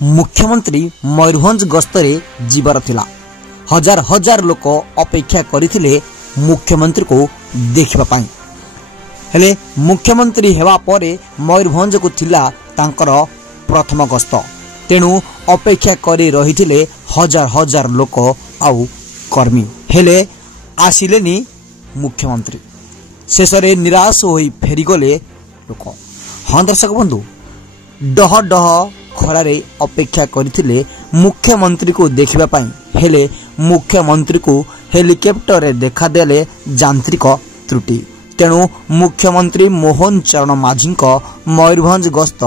मुख्यमंत्री मयूरभंज गस्तरे जीवार थिला। हजार हजार लोक अपेक्षा करथिले मुख्यमंत्री को देखिबा पाई। हेले मुख्यमंत्री हेबा परे मयूरभंज को थिला तांकर प्रथम गस्त। तेणु अपेक्षा करी रहिथिले हजार हजार लोक आउ कर्मी। हेले आसिलेनी मुख्यमंत्री। शेषरे निराश होई फेरीगले लोक। हाँ दर्शक बंधु, डह डह खरारे अपेक्षा करथिले मुख्यमंत्री को देखिबा पाई। हेले मुख्यमंत्री को हेलिकॉप्टर रे देखा देले यांत्रिक त्रुटि। तेणु मुख्यमंत्री मोहन चरण माझी मयूरभंज गस्त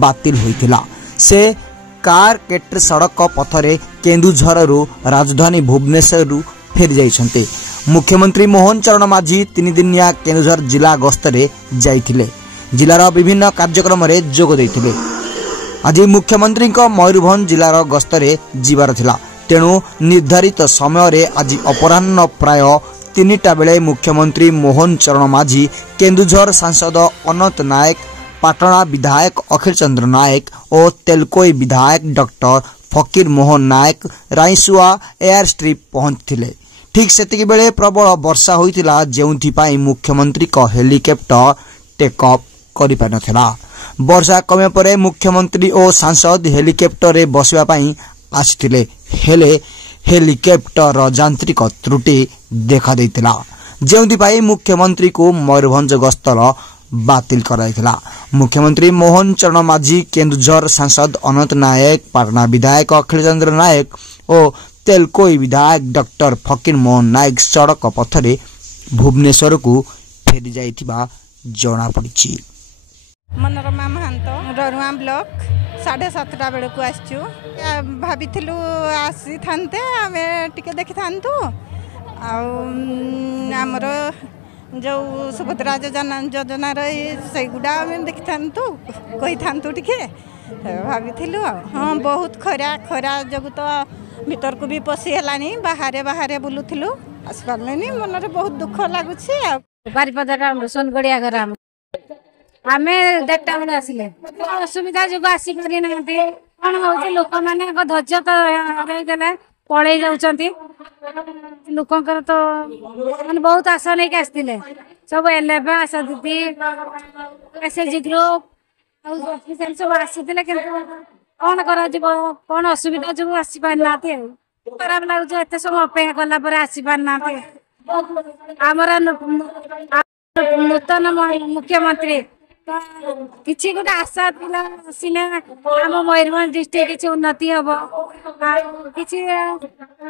बातिल होइथिला। से कार केटर सड़क पथरे केन्दुझर राजधानी भुवनेश्वर फेरी जाइछन्ते। मुख्यमंत्री मोहन चरण माझी 3 दिनिया केन्दुझर जिला गस्तरे जाइथिले। जिलार विभिन्न कार्यक्रम रे जोग दैथिले। आज मुख्यमंत्री मयूरभंज जिलार गस्तरे जीवार थिला। तेणु निर्धारित समय रे आज अपराह्न प्राय 3टा बेले मुख्यमंत्री मोहन चरण माझी केन्दुझर सांसद अनंत नायक, पाटणा विधायक अखिल चंद्र नायक और तेलकोई विधायक डॉक्टर फकीर मोहन नायक राईसुआ एयर स्ट्रिप पहुंचथिले। ठीक सेतिक बेले प्रबल वर्षा होइतिला, जेउथि पाई मुख्यमंत्री को हेलिकॉप्टर टेक ऑफ करि पानथिला। वर्षा कमे परे मुख्यमंत्री और सांसद हेलिकॉप्टर रे बसवा पाई आसिथिले। हेले हेलिकॉप्टर यांत्रिक त्रुटि देखा दैतिला, जेउथि पाई मुख्यमंत्री को मयूरभंज गस्तर बातिल कराइथिला। मुख्यमंत्री मोहन चरण माझी, केन्दुझर सांसद अनंत नायक, पाटना विधायक अखिल चंद्र नायक और तेलकोई विधायक डॉक्टर फकीर मोहन नायक सड़क पथरे भुवनेश्वर को फेरी जाइथिबा जणा पड़िछि। मनोरमा महंत ररुआ ब्लॉक 7:30 बेले को आसचु। भाभी आसी थानते आमे टिके देखि थानतु। आमर जो सुभद्रा योजना से गुड़ा देखी थानतु कही थानतु टिके भाभी। हाँ बहुत खरा खरा जगू तो भीतर को भी पशि है, बाहर बाहर बुलूलु आसपारे मन में बहुत दुख लगुच। बारिपदा सोनगड़िया घर आम 1:30 बेले आसिले असुविधा जो आसीपारी ना कौन हो लोक मैंने धैर्य तो रहीदे पड़े जाऊँच। लोकंर तो मैंने बहुत आशा नहीं आसते सब एलएफ आशा दीदी एसएचजी ग्रुप सब आसी कौन कौन असुविधा जो आसी पार ना खराब लगुच। एत सब अपेक्षा कलापर आसी पार ना आमर नूतन मुख्यमंत्री किसी गोटे आशा आसिले आम मयूरभंज डिस्ट्रिक्ट किसी उन्नति हम कि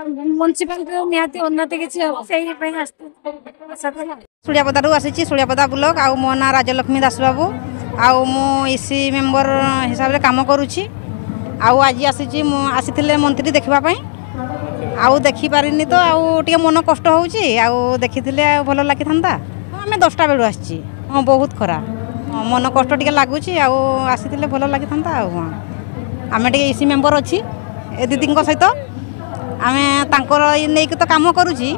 म्युनिसिपालिटी निहाती उन्नति किसी हम से सुड़ियापदा आसी। सुड़ियापदा ब्लॉक आउ मो ना राजलक्ष्मी दास बाबू आउ मु इसी मेंबर हिसाब से काम करुच्ची। आउ आज आसी मंत्री देखापी आउ देखी पारिनी तो आउ टे मन कष्ट हो देखी भल लगी था। आम 10टा बेलू आसी। हाँ बहुत खरा मन कष्ट टे लगुच आसी भल लगी था। आम इसी मेंबर अच्छी ए दीदी सहित आम नहीं तो कम करुच्ची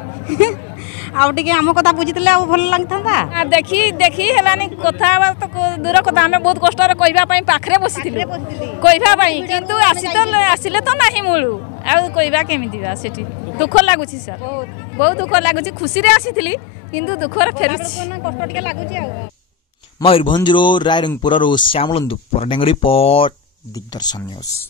आउटे आम कथा बुझी भल लगी था। देखी देखी है कथा तो दूर कथा आम बहुत कष्ट कहवाई पाखे बसी कहवाई किंतु आसिले तो ना मूलू आवा केमी से दुख लगुच। सर बहुत दुख लगुच। खुशी आसी किंतु दुख फेर मयूरभंज रायरंगपुर श्यामलंदु रिपोर्ट दिग्दर्शन न्यूज।